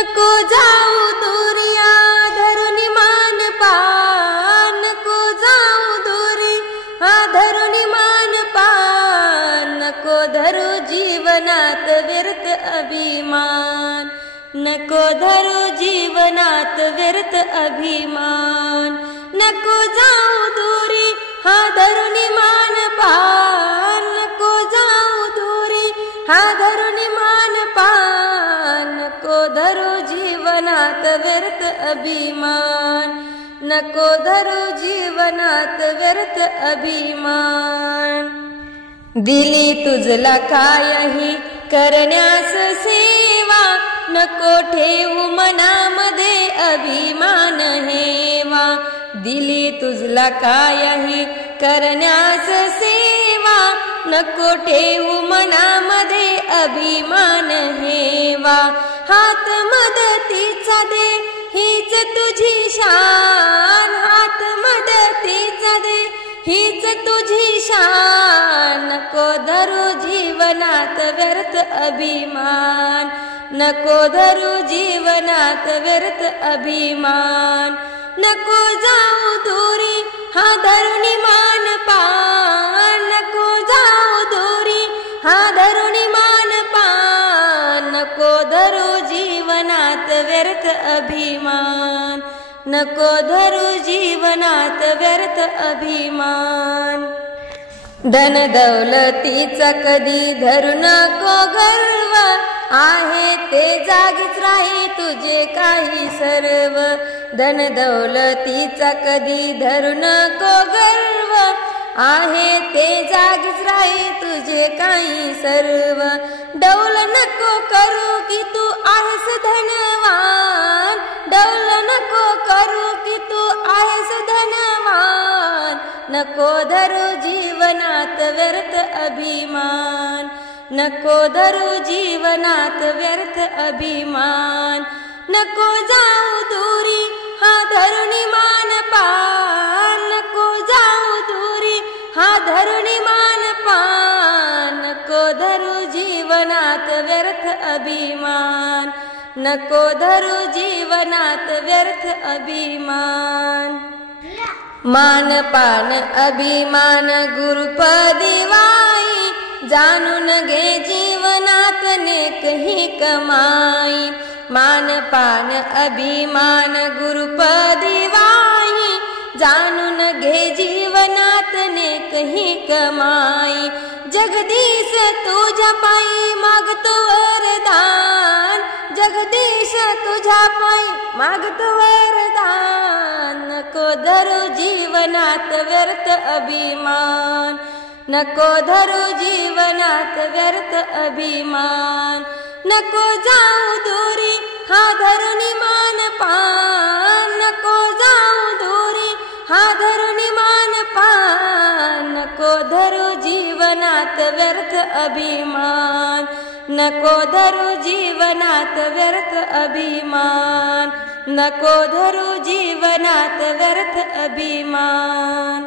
नको जाऊ दूरी धरून मान पान, नको जाऊ दूरी धरून मान पान, नको धरू जीवनात व्यर्थ अभिमान, नको धरू जीवनात व्यर्थ अभिमान, नको जाऊ दूरी धरून मान पान, नको जाऊ दूरी धरून मान पान, नको धरू जीवनात व्यर्थ अभिमान, नको धरू जीवनात व्यर्थ अभिमान। दिली तुझला कायही करण्यास सेवा, नको ठेवू मनामध्ये अभिमान हेवा, दिली तुझला कायही करण्यास सेवा, नको ठेवू मनामध्ये अभिमान हेवा, हात मदतीचा दे हीच तुझी शान, हात मदतीचा दे हीच तुझी शान, नको धरू जीवनात व्यर्थ अभिमान, नको धरू जीवनात व्यर्थ अभिमान, नको जाऊ दूरी धरून मान पान, नको जाऊ दूरी धरून मान पान, नको धरू जीवनात व्यर्थ अभिमान, नको धरू जीवनात व्यर्थ अभिमान। धन दौलतीचा कधी धरू नको गर्व, आहे ते जागीच राही तुझे काही सर्व, धन दौलतीचा कधी धरू नको गर्व, आहे ते जागीच राही तुझे काही सर्व, डौल नको करू की तू आहेस धनवान, डौल नको करू की तू आहेस धनवान, नको धरू जीवनात व्यर्थ अभिमान, नको धरू जीवनात व्यर्थ अभिमान, नको जाऊ दूरी धरून मान पान, नको जाऊ दूरी धरून मान पान, नको धरू जीवनात व्यर्थ अभिमान, नको धरू जीवनात व्यर्थ अभिमान। मान पान अभिमान गुरुपदी वाई, जाणून घे जीवनात नेक ही कमाई, मान पान अभिमान गुरुपदी वाई, जाणून घे जीवनात नेक ही कमाई, जगदीश तुझ्या पायी मागतो वरदान, जगदीश तुझ्या पायी मागतो वरदान, नको धरू जीवनात व्यर्थ अभिमान, नको धरू जीवनात व्यर्थ अभिमान, नको जाऊ दूरी धरून मान पान, नको जाऊ दूरी धरून मान पान, नको धरू जीवनात व्यर्थ अभिमान, नको धरू जीवनात व्यर्थ अभिमान, नको धरू जीवनात व्यर्थ अभिमान।